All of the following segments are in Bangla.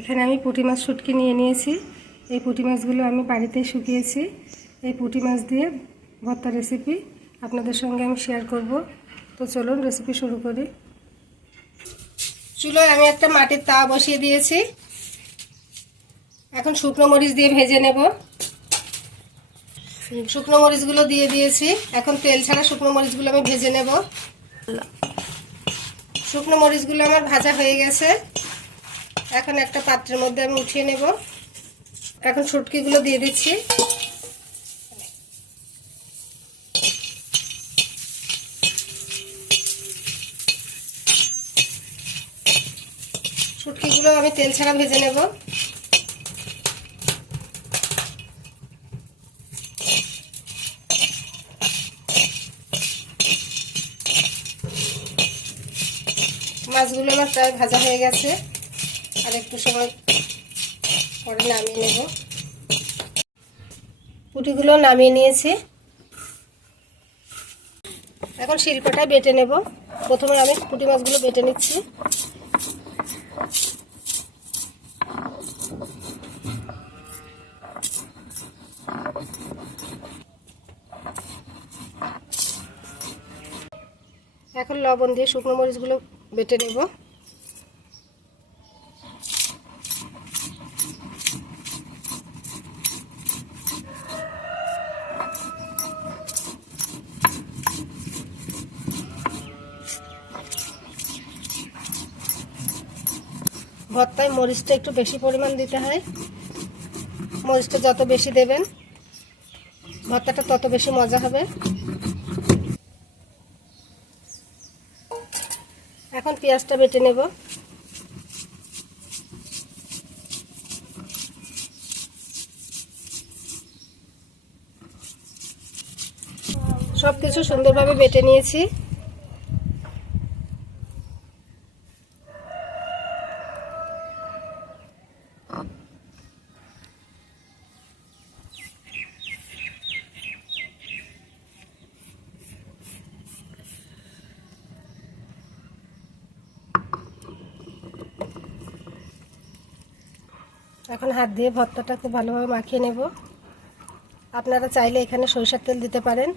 এখানে আমি পুঁটি মাছ শুটকি নিয়ে নিয়েছি। এই পুঁটি মাছগুলো আমি বাড়িতে শুকিয়েছি। এই পুঁটি মাছ দিয়ে ভর্তা রেসিপি আপনাদের সঙ্গে আমি শেয়ার করব। তো চলুন রেসিপি শুরু করি। চুলোয় আমি একটা মাটির তাওয়া বসিয়ে দিয়েছি। এখন শুকনো মরিচ দিয়ে ভেজে নেব। শুকনো মরিচগুলো দিয়ে দিয়েছি। এখন তেল ছাড়া শুকনো মরিচগুলো আমি ভেজে নেব। শুকনো মরিচগুলো আমার ভাজা হয়ে গেছে। এখন একটা পাত্রের মধ্যে আমি উঠিয়ে নেব। এখন শুটকিগুলো দিয়ে দিচ্ছি। শুটকিগুলো আমি তেল ছাড়া ভেজে নেব। মাছগুলো আমার প্রায় ভাজা হয়ে গেছে, আর একটু সময় পরে নামিয়ে নেব। পুঁটিগুলো নামিয়ে নিয়েছি। এখন শিলপাটায় বেটে নেব। প্রথমে আমি পুঁটি মাছগুলো বেটে নিচ্ছি। এখন লবণ দিয়ে শুকনো মরিচগুলো বেটে নেব। ভর্তায় মরিচটা একটু বেশি পরিমাণ দিতে হয়। মরিচটা যত বেশি দেবেন ভর্তাটা তত বেশি মজা হবে। এখন পেঁয়াজটা বেটে নেব। সব কিছু সুন্দরভাবে বেটে নিয়েছি। এখন হাত দিয়ে ভর্তাটা খুব ভালোভাবে মাখিয়ে নেব। আপনারা চাইলে এখানে সরিষার তেল দিতে পারেন,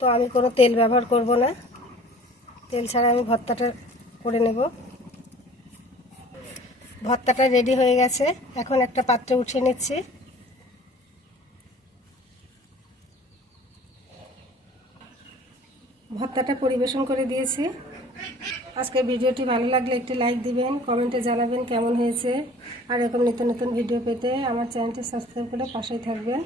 তো আমি কোনো তেল ব্যবহার করব না। তেল ছাড়া আমি ভর্তাটা করে নেব। ভর্তাটা রেডি হয়ে গেছে। এখন একটা পাত্রে উঠিয়ে নিচ্ছি। ভর্তাটা পরিবেশন করে দিয়েছি। আজকের ভিডিওটি ভালো লাগলে একটি লাইক দিবেন, কমেন্টে জানাবেন কেমন হয়েছে। আর এরকম নিত্য নতুন ভিডিও পেতে আমার চ্যানেলটি সাবস্ক্রাইব করে পাশেই থাকবেন।